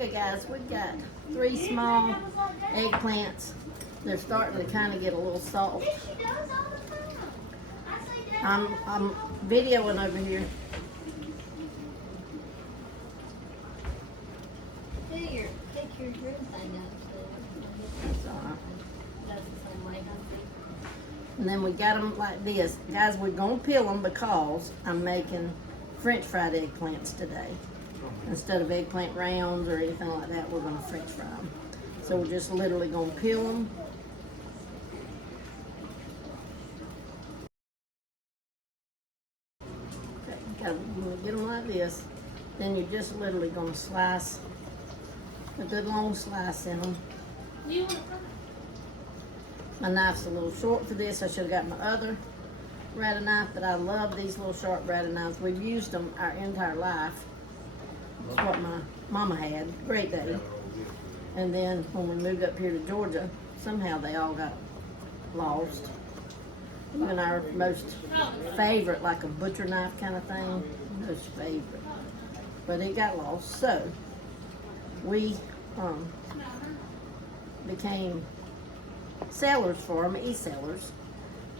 Okay guys, we've got 3 small eggplants. They're starting to kind of get a little soft. I'm videoing over here. Take your green thing out. That's all right. That's the same way. And then we got them like this. Guys, we're going to peel them because I'm making French fried eggplants today. Instead of eggplant rounds or anything like that, we're going to French fry them. So we're just literally going to peel them. Okay, when you get them like this, then you're just literally going to slice a good long slice in them. My knife's a little short for this. I should have got my other rattle knife, but I love these little sharp rattle knives. We've used them our entire life. That's what my mama had. Great day. And then when we moved up here to Georgia, somehow they all got lost. Even our most favorite, like a butcher knife kind of thing, most favorite. But it got lost. So we became sellers for them, e-sellers,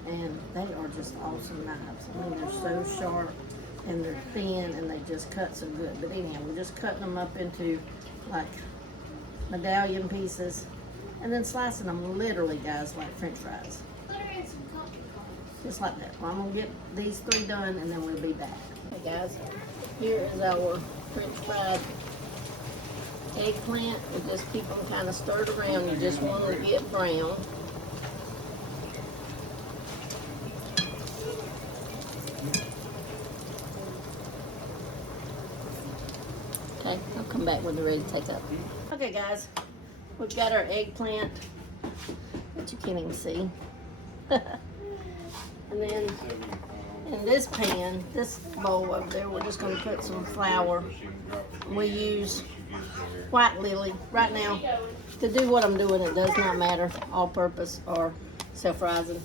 and they are just awesome knives. I mean, they're so sharp and they're thin and they just cut so good. But anyhow, we're just cutting them up into like medallion pieces and then slicing them literally, guys, like French fries. Just like that. Well, I'm gonna get these 3 done and then we'll be back. Okay guys, here is our French fried eggplant. We just keep them kind of stirred around. You just want them to get brown. Okay, I'll come back when they're ready to take up. Okay guys, we've got our eggplant, but you can't even see. And then in this pan, this bowl over there, we're just going to put some flour. We use white lily. Right now, to do what I'm doing, it does not matter, all-purpose or self-rising.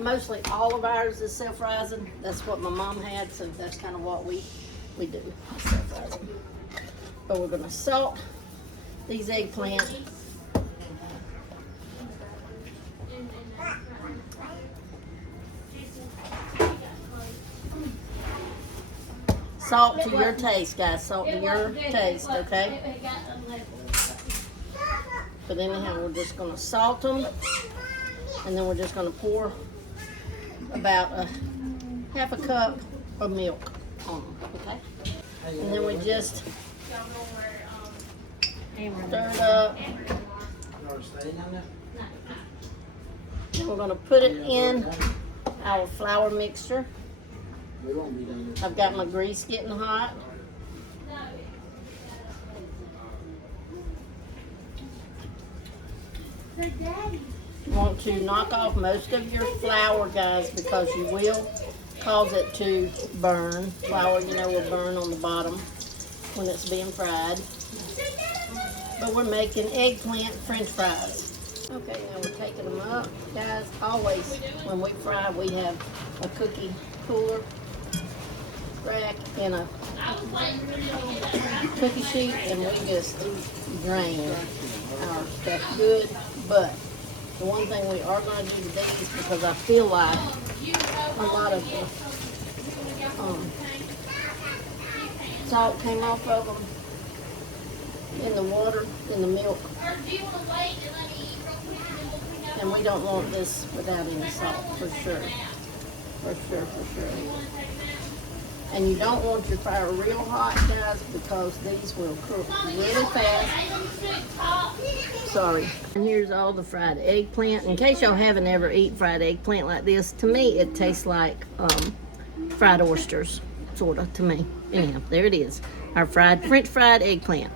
Mostly all of ours is self-rising. That's what my mom had, so that's kind of what we do, self-rising. But we're going to salt these eggplants. Salt to your taste, guys. Salt to your taste, okay? But anyhow, we're just going to salt them. And then we're just going to pour about half a cup of milk on them, okay? And then we just stir it up. Then we're going to put it in our flour mixture. I've got my grease getting hot. You want to knock off most of your flour, guys, because you will cause it to burn. Flour, you know, will burn on the bottom when it's being fried. But we're making eggplant French fries. Okay, now we're taking them up. Guys, always when we fry, we have a cookie cooler rack and a cookie sheet, and we just drain our stuff good. But the one thing we are going to do today is, because I feel like a lot of the salt came off of them in the water, in the milk, and we don't want this without any salt, for sure. For sure. And you don't want your fire real hot, guys, because these will cook really fast. Sorry. And here's all the fried eggplant. In case y'all haven't ever eaten fried eggplant like this, to me it tastes like fried oysters, sort of, to me. Anyhow, there it is. Our French fried eggplant.